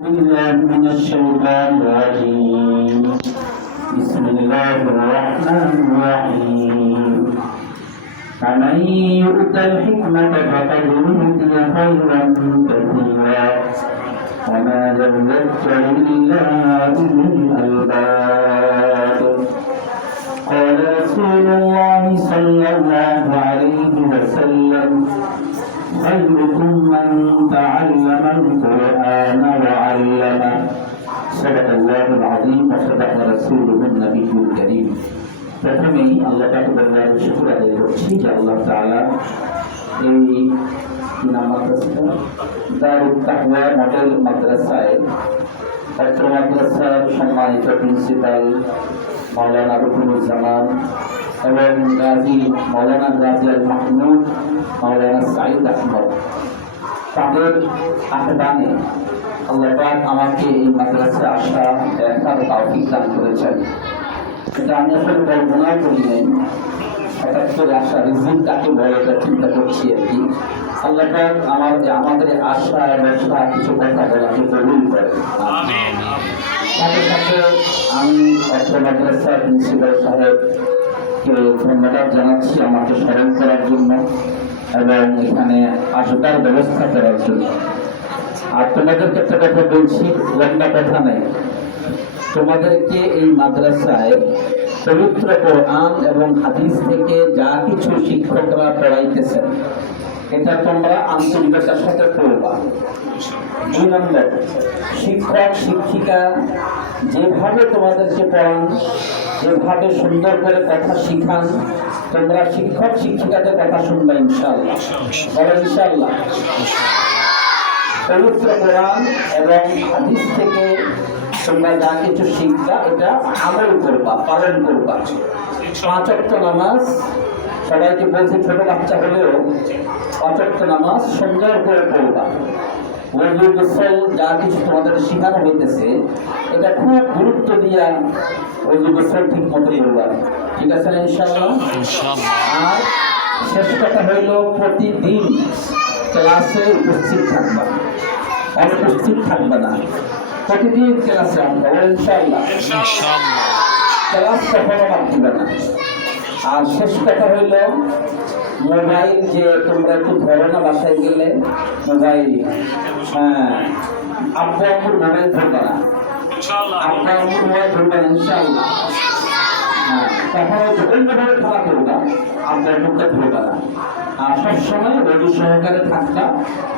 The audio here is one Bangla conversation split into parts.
بالله من الشيطان الرجيم بسم الله الرحمن الرحيم فمن يؤت الحكمة فقد أوتي خيرا كثيرا وما يذكر إلا أولو الألباب قال رسول الله صلى الله عليه وسلم خيركم من تعلم القرآن وعلمه صدق الله العظيم وصدق رسوله النبي الكريم প্রথমেই আল্লাহ তাআলার শুকর আদায় করছি যে আল্লাহ তাআলা এই মাদ্রাসা দারুত তাকওয়া মডেল মাদ্রাসায় ছাত্র মাদ্রাসার সম্মানিত প্রিন্সিপাল মাওলানা রুকুনুজ্জামান এবং গাজী মাওলানা গাজী আল মাহমুদ মাওলানা সাঈদ আহমদ তাদের আহ্বানে আল্লাহ পাক আমাকে এই মাদ্রাসায় আসা দেখার তৌফিক দান করেছেন। এটা আমি আসলে কল্পনা করি নাই, হঠাৎ করে আসা রিজিক কাকে বলে এটা চিন্তা করছি আর কি। আল্লাহ পাক আমাদের আশা ব্যবসা কিছু কথা বলাকে কবুল করেন। সাথে সাথে আমি অত্র মাদ্রাসার প্রিন্সিপাল সাহেবকে ধন্যবাদ জানাচ্ছি আমাকে স্মরণ করার জন্য এবং এখানে আসার ব্যবস্থা করার জন্য। আর তোমাদেরকে একটা কথা বলছি, লম্বা কথা নেই, তোমাদেরকে এই মাদ্রাসায় পবিত্র কোরআন এবং হাদিস থেকে যা কিছু শিক্ষকরা পড়াইতেছেন এটা তোমরা আন্তরিকতার সাথে পড়বা। 2 নম্বর, শিক্ষক শিক্ষিকা যেভাবে তোমাদেরকে পড়ান, যেভাবে সুন্দর করে কথা শিখান, তোমরা শিক্ষক শিক্ষিকাদের কথা শুনবা ইনশাআল্লাহ। বলো ইনশাআল্লাহ। পবিত্র কোরআন এবং হাদিস থেকে তোমরা যা কিছু শিখবা এটা আমল করবা, পালন করবা। 5 ওয়াক্ত নামাজ, সবাইকে বলছি ছোট বাচ্চা হলেও 5 ওয়াক্ত নামাজ সুন্দর করে পড়বা। ওযু গোসল যা কিছু তোমাদের শেখানো হইতেছে এটা খুব গুরুত্ব দিয়া ওযু গোসল ঠিক মতো করবা, ঠিক আছে না ইনশাআল্লাহ? আর শেষ কথা হইল প্রতিদিন ক্লাসে উপস্থিত থাকবা, অনুপস্থিত থাকবা না। প্রতিদিন ক্লাসে আসবা ইনশাআল্লাহ। ক্লাস কখনো বাদ দিবে না। আর শেষ কথা হইল মোবাইল যে তোমরা একটু ধরো না, বাসায় গেলে মোবাইল, আব্বু আম্মুর মোবাইল ধরবে না, আব্বু আম্মুর মোবাইল ধরবে না ইনশাআল্লাহ। তখন অন্যভাবে খেলা করবা, আব্বু আম্মুরটা ধরবে না। আর সবসময় ওযু সহকারে থাকবা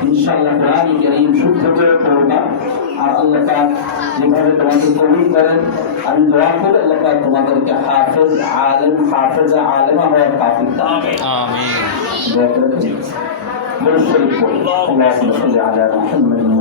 ইনশাআল্লাহ। কোরআন কারীম শুদ্ধ করে পড়বা। আর আল্লাহ পাক যেভাবে তোমাদের কবুল করেন আমি দোয়া করি আল্লাহ পাক তোমাদেরকে হাফেজ আলেম হাফেজা আলেমা হওয়ার তৌফিক দান করেন। আমিন। দোয়া করে বলুন। আল্লাহুম্মা সাল্লি আলা মুহাম্মাদিন।